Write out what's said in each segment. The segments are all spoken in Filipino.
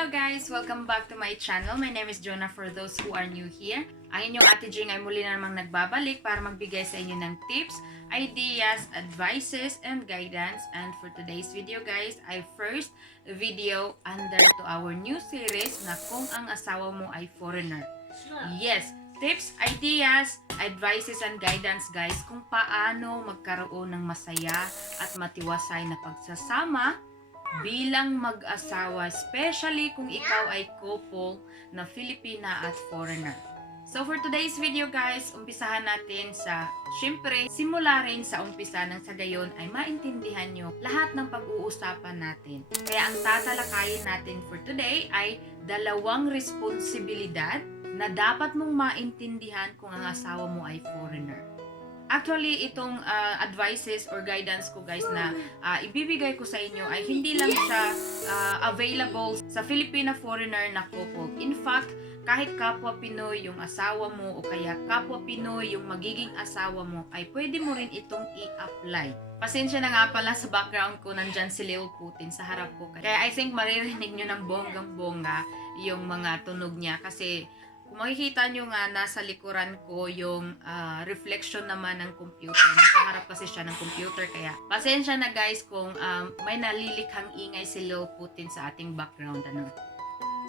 Hello guys! Welcome back to my channel. My name is Jonah for those who are new here. Ang inyong Ate Jing ay muli na namang nagbabalik para magbigay sa inyo ng tips, ideas, advices, and guidance. And for today's video guys, ay first video under to our new series na kung ang asawa mo ay foreigner. Yes! Tips, ideas, advices, and guidance guys kung paano magkaroon ng masaya at matiwasay na pagsasama bilang mag-asawa, especially kung ikaw ay couple na Filipina at foreigner. So for today's video guys, umpisahan natin sa, syempre, simula rin sa umpisa nang sa gayon ay maintindihan nyo lahat ng pag-uusapan natin. Kaya ang tatalakayin natin for today ay dalawang responsibilidad na dapat mong maintindihan kung ang asawa mo ay foreigner. Actually, itong advices or guidance ko guys na ibibigay ko sa inyo ay hindi lang siya available sa Filipina foreigner na couple. In fact, kahit kapwa Pinoy yung asawa mo o kaya kapwa Pinoy yung magiging asawa mo ay pwede mo rin itong i-apply. Pasensya na nga pala sa background ko, nandyan si Lil Putin sa harap ko. Kaya I think maririnig nyo ng bonggang-bongga yung mga tunog niya kasi kung makikita nyo nga, nasa likuran ko yung reflection naman ng computer. Nakaharap kasi siya ng computer. Kaya, pasensya na guys kung may nalilikhang ingay si Lil Putin sa ating background.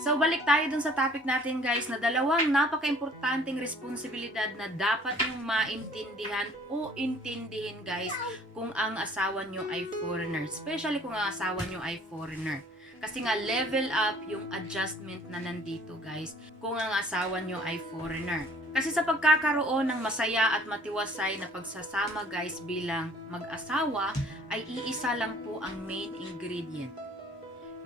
So, balik tayo dun sa topic natin guys na dalawang napaka-importanting responsibilidad na dapat yung maintindihan o intindihin guys kung ang asawa nyo ay foreigner. Especially kung ang asawa nyo ay foreigner. Kasi nga level up yung adjustment na nandito guys kung ang asawa nyo ay foreigner. Kasi sa pagkakaroon ng masaya at matiwasay na pagsasama guys bilang mag-asawa ay iisa lang po ang main ingredient.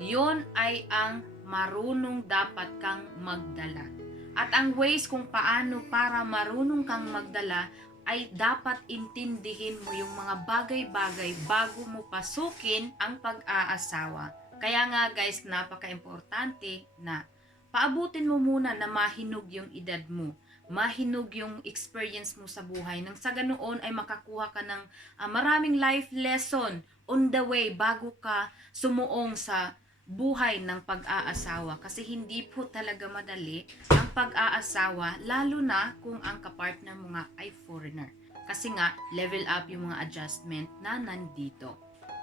Yon ay ang marunong dapat kang magdala. At ang ways kung paano para marunong kang magdala ay dapat intindihin mo yung mga bagay-bagay bago mo pasukin ang pag-aasawa. Kaya nga guys, napaka-importante na paabutin mo muna na mahinog yung edad mo. Mahinog yung experience mo sa buhay. Nang sa ganoon ay makakuha ka ng maraming life lesson on the way bago ka sumuong sa buhay ng pag-aasawa. Kasi hindi po talaga madali ang pag-aasawa, lalo na kung ang kapartner mo nga ay foreigner. Kasi nga, level up yung mga adjustment na nandito.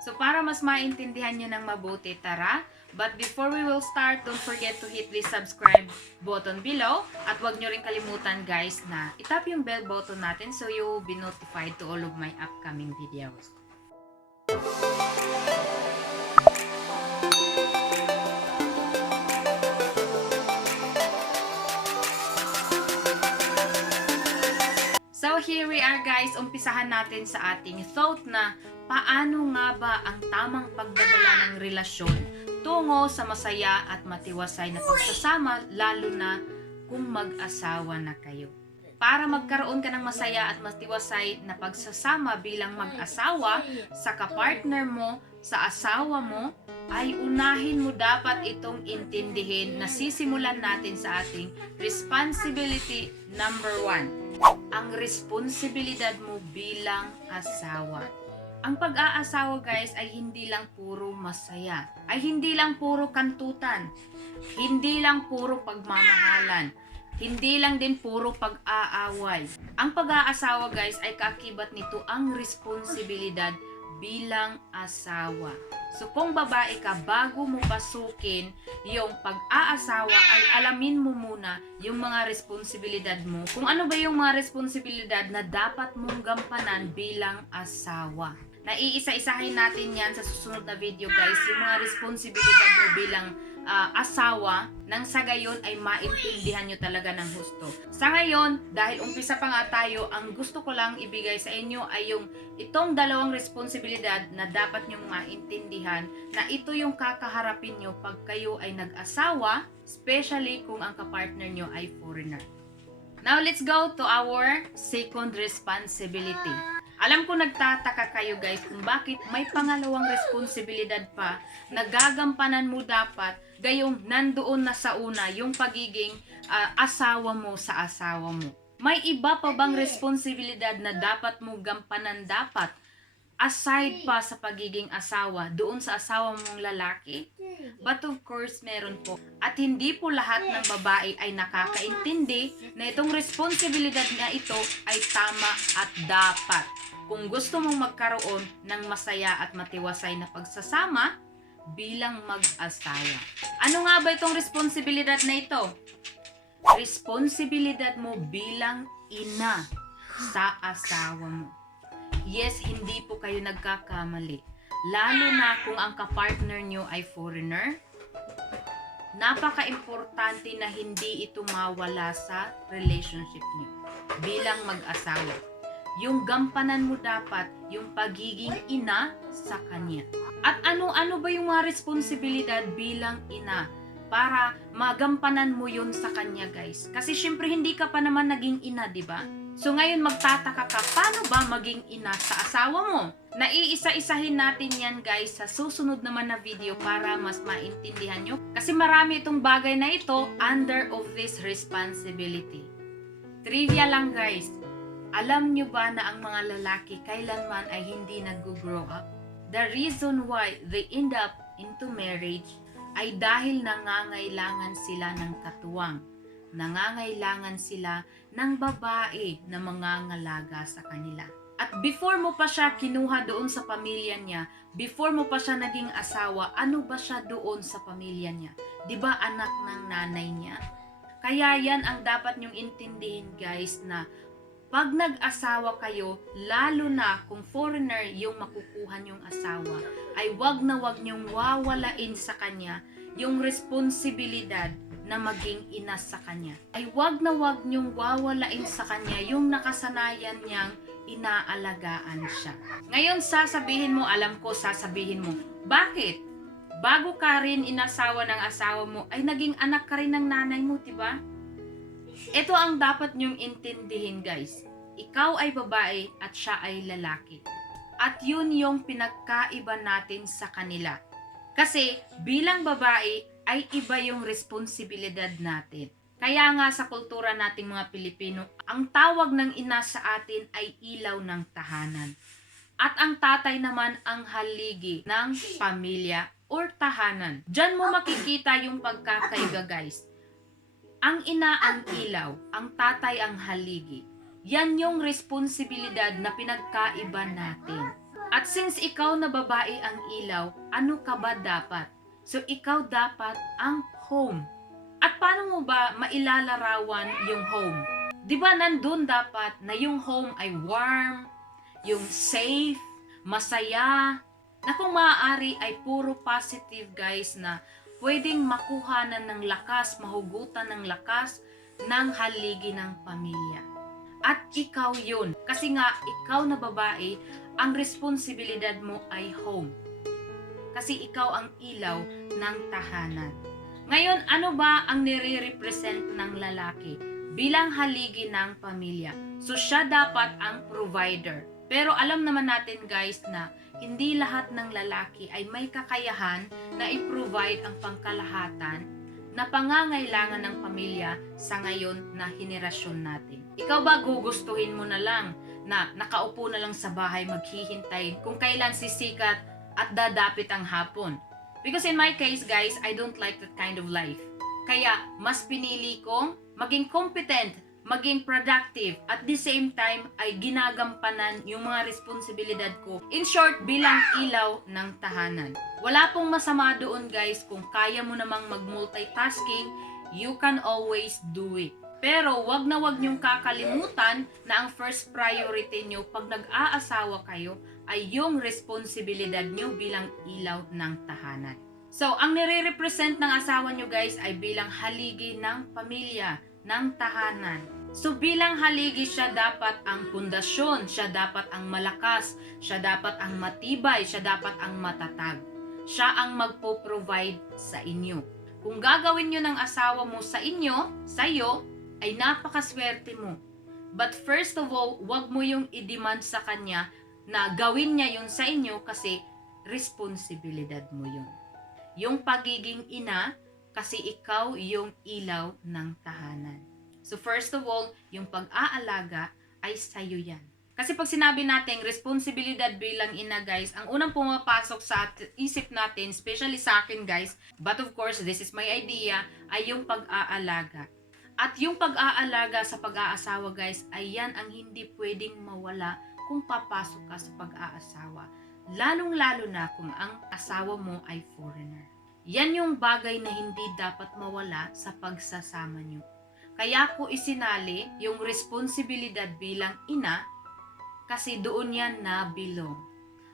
So, para mas maintindihan nyo ng mabuti, tara. But before we will start, don't forget to hit the subscribe button below. At huwag nyo rin kalimutan guys na itap yung bell button natin so you will be notified to all of my upcoming videos. So here we are guys, umpisahan natin sa ating thought na paano nga ba ang tamang pagdadala ng relasyon tungo sa masaya at matiwasay na pagsasama lalo na kung mag-asawa na kayo. Para magkaroon ka ng masaya at matiwasay na pagsasama bilang mag-asawa sa kapartner mo, sa asawa mo, ay unahin mo dapat itong intindihin na sisimulan natin sa ating responsibility number 1. Ang responsibilidad mo bilang asawa. Ang pag-aasawa guys ay hindi lang puro masaya, ay hindi lang puro kantutan, hindi lang puro pagmamahalan, hindi lang din puro pag-aaway. Ang pag-aasawa guys ay kaakibat nito ang responsibilidad bilang asawa. So kung babae ka, bago mo pasukin yung pag-aasawa ay alamin mo muna yung mga responsibilidad mo. Kung ano ba yung mga responsibilidad na dapat mong gampanan bilang asawa. Naiisa-isahin natin yan sa susunod na video guys, yung mga responsibilidad mo bilang asawa, nang sa gayon ay maintindihan nyo talaga ng husto. Sa ngayon, dahil umpisa pa nga tayo, ang gusto ko lang ibigay sa inyo ay yung itong dalawang responsibilidad na dapat nyong maintindihan na ito yung kakaharapin nyo pag kayo ay nag-asawa, especially kung ang kapartner nyo ay foreigner. Now, let's go to our second responsibility. Alam ko nagtataka kayo guys kung bakit may pangalawang responsibilidad pa na gagampanan mo dapat gayong nandoon na sa una yung pagiging asawa mo sa asawa mo. May iba pa bang responsibilidad na dapat mo gampanan dapat Aside pa sa pagiging asawa, doon sa asawa mong lalaki. But of course, meron po. At hindi po lahat ng babae ay nakakaintindi na itong responsibilidad na ito ay tama at dapat. Kung gusto mong magkaroon ng masaya at matiwasay na pagsasama bilang mag-asawa. Ano nga ba itong responsibilidad na ito? Responsibilidad mo bilang ina sa asawa mo. Yes, hindi po kayo nagkakamali. Lalo na kung ang kapartner nyo ay foreigner. Napaka-importante na hindi ito mawala sa relationship nyo bilang mag-asawa. Yung gampanan mo dapat yung pagiging ina sa kanya. At ano-ano ba yung mga responsibilidad bilang ina para magampanan mo yun sa kanya, guys? Kasi syempre hindi ka pa naman naging ina, di ba? So ngayon magtataka ka, paano ba maging ina sa asawa mo? Naiisa-isahin natin yan, guys, sa susunod naman na video para mas maintindihan nyo. Kasi marami itong bagay na ito under of this responsibility. Trivia lang, guys. Alam nyo ba na ang mga lalaki kailanman ay hindi nag-grow up? The reason why they end up into marriage ay dahil nangangailangan sila ng katuwang. Nangangailangan sila ng babae na mangangalaga sa kanila. At before mo pa siya kinuha doon sa pamilya niya, before mo pa siya naging asawa, ano ba siya doon sa pamilya niya? 'Di ba anak ng nanay niya? Kaya yan ang dapat nyong intindihin, guys, na pag nag-asawa kayo, lalo na kung foreigner yung makukuha nyong asawa, ay wag na wag nyong wawalain sa kanya yung responsibilidad na maging ina sa kanya. Ay wag na wag nyong wawalain sa kanya yung nakasanayan niyang inaalagaan siya. Ngayon sasabihin mo, alam ko sasabihin mo, bakit? Bago ka rin inasawa ng asawa mo, ay naging anak ka rin ng nanay mo, diba? Ito ang dapat nyong intindihin, guys. Ikaw ay babae at siya ay lalaki. At yun yung pinagkaiba natin sa kanila. Kasi bilang babae ay iba yung responsibilidad natin. Kaya nga sa kultura nating mga Pilipino, ang tawag ng ina sa atin ay ilaw ng tahanan. At ang tatay naman ang haligi ng pamilya or tahanan. Diyan mo makikita yung pagkakaiba, guys. Ang ina ang ilaw, ang tatay ang haligi. Yan yung responsibilidad na pinagkaiba natin. At since ikaw na babae ang ilaw, ano ka ba dapat? So ikaw dapat ang home. At paano mo ba mailalarawan yung home? 'Di ba nandun dapat na yung home ay warm, yung safe, masaya, na kung maaari ay puro positive, guys, na pwedeng makuhanan ng lakas, mahugutan ng lakas ng haligi ng pamilya. At ikaw yun. Kasi nga, ikaw na babae, ang responsibilidad mo ay home. Kasi ikaw ang ilaw ng tahanan. Ngayon, ano ba ang nire-represent ng lalaki bilang haligi ng pamilya? So, siya dapat ang provider. Pero alam naman natin, guys, na hindi lahat ng lalaki ay may kakayahan na i-provide ang pangkalahatan na pangangailangan ng pamilya sa ngayon na henerasyon natin. Ikaw ba gugustuhin mo na lang na nakaupo na lang sa bahay maghihintay kung kailan sisikat at dadapit ang hapon? Because in my case, guys, I don't like that kind of life. Kaya mas pinili kong maging competent, maging productive, at the same time ay ginagampanan yung mga responsibilidad ko. In short, bilang ilaw ng tahanan. Wala pong masama doon, guys, kung kaya mo namang mag-multitasking, you can always do it. Pero wag na wag niyong kakalimutan na ang first priority niyo pag nag-aasawa kayo ay yung responsibilidad niyo bilang ilaw ng tahanan. So, ang nire-represent ng asawa niyo, guys, ay bilang haligi ng pamilya, ng tahanan. So bilang haligi, siya dapat ang pundasyon, siya dapat ang malakas, siya dapat ang matibay, siya dapat ang matatag. Siya ang magpo-provide sa inyo. Kung gagawin nyo ng asawa mo sa inyo, sa iyo, ay napakaswerte mo. But first of all, wag mo yung i-demand sa kanya na gawin niya yun sa inyo kasi responsibilidad mo yun. Yung pagiging ina, kasi ikaw yung ilaw ng tahanan. So first of all, yung pag-aalaga ay sa'yo yan. Kasi pag sinabi natin responsibilidad bilang ina guys, ang unang pumapasok sa isip natin, especially sa akin guys, but of course this is my idea, ay yung pag-aalaga. At yung pag-aalaga sa pag-aasawa guys, ay yan ang hindi pwedeng mawala kung papasok ka sa pag-aasawa. Lalong-lalo na kung ang asawa mo ay foreigner. Yan yung bagay na hindi dapat mawala sa pagsasama nyo. Kaya ko isinali yung responsibilidad bilang ina kasi doon yan nabilong.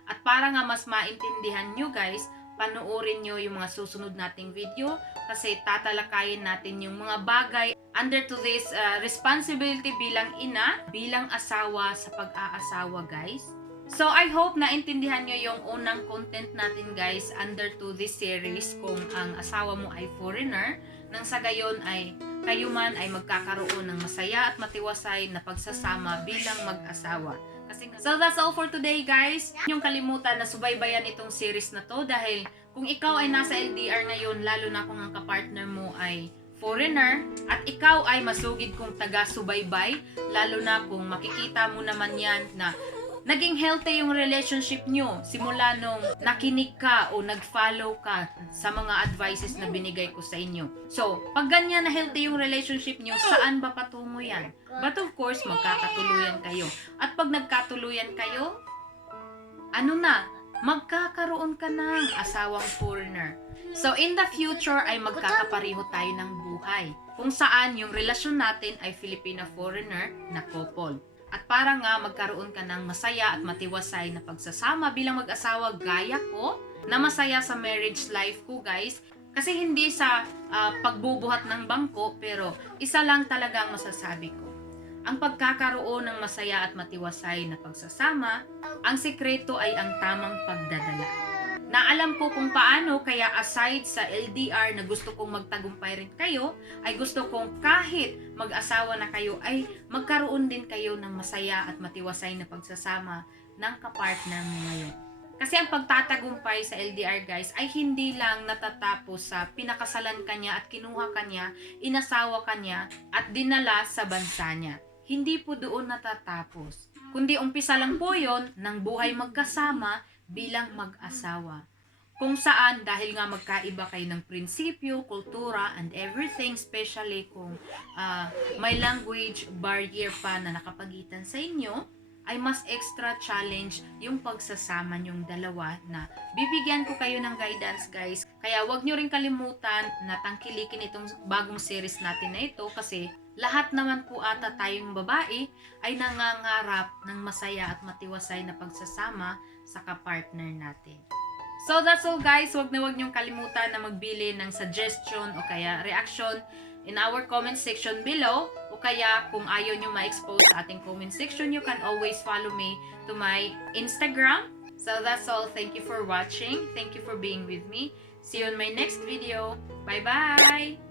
At para nga mas maintindihan nyo guys, panoorin nyo yung mga susunod nating video kasi tatalakayin natin yung mga bagay under to this responsibility bilang ina, bilang asawa sa pag-aasawa guys. So I hope na intindihan nyo yung unang content natin guys under to this series kung ang asawa mo ay foreigner, nang sa gayon ay kayo man ay magkakaroon ng masaya at matiwasay na pagsasama bilang mag-asawa. So that's all for today guys. Yung kalimutan na subaybayan itong series na to dahil kung ikaw ay nasa LDR ngayon, lalo na kung ang kapartner mo ay foreigner at ikaw ay masugid kong taga-subaybay, lalo na kung makikita mo naman yan na naging healthy yung relationship nyo simula nung nakinig ka o nag-follow ka sa mga advices na binigay ko sa inyo. So, pag ganyan na healthy yung relationship nyo, saan ba patungo yan? But of course, magkakatuluyan kayo. At pag nagkatuluyan kayo, ano na? Magkakaroon ka ng asawang foreigner. So, in the future ay magkakapareho tayo ng buhay. Kung saan yung relasyon natin ay Filipina foreigner na couple. At para nga magkaroon ka ng masaya at matiwasay na pagsasama bilang mag-asawa gaya ko, na masaya sa marriage life ko guys. Kasi hindi sa pagbubuhat ng bangko, pero isa lang talaga ang masasabi ko. Ang pagkakaroon ng masaya at matiwasay na pagsasama, ang sikreto ay ang tamang pagdadala. Na alam ko kung paano, kaya aside sa LDR na gusto kong magtagumpay rin kayo, ay gusto kong kahit mag-asawa na kayo ay magkaroon din kayo ng masaya at matiwasay na pagsasama ng kapartner mo ngayon. Kasi ang pagtatagumpay sa LDR guys ay hindi lang natatapos sa pinakasalan kanya at kinuha kanya, inasawa kanya at dinala sa bansa niya. Hindi po doon natatapos. Kundi umpisa lang po yon ng buhay magkasama bilang mag-asawa. Kung saan, dahil nga magkaiba kayo ng prinsipyo, kultura, and everything, especially kung may language barrier pa na nakapagitan sa inyo, ay mas extra challenge yung pagsasama nyong dalawa na bibigyan ko kayo ng guidance guys. Kaya wag nyo rin kalimutan na tangkilikin itong bagong series natin na ito kasi lahat naman po ata tayong babae ay nangangarap ng masaya at matiwasay na pagsasama sa kapartner natin. So that's all guys, wag niyong kalimutan na magbili ng suggestion o kaya reaction in our comment section below, o kaya kung ayaw nyo ma-expose sa ating comment section, you can always follow me to my Instagram. So that's all. Thank you for watching. Thank you for being with me. See you in my next video. Bye bye!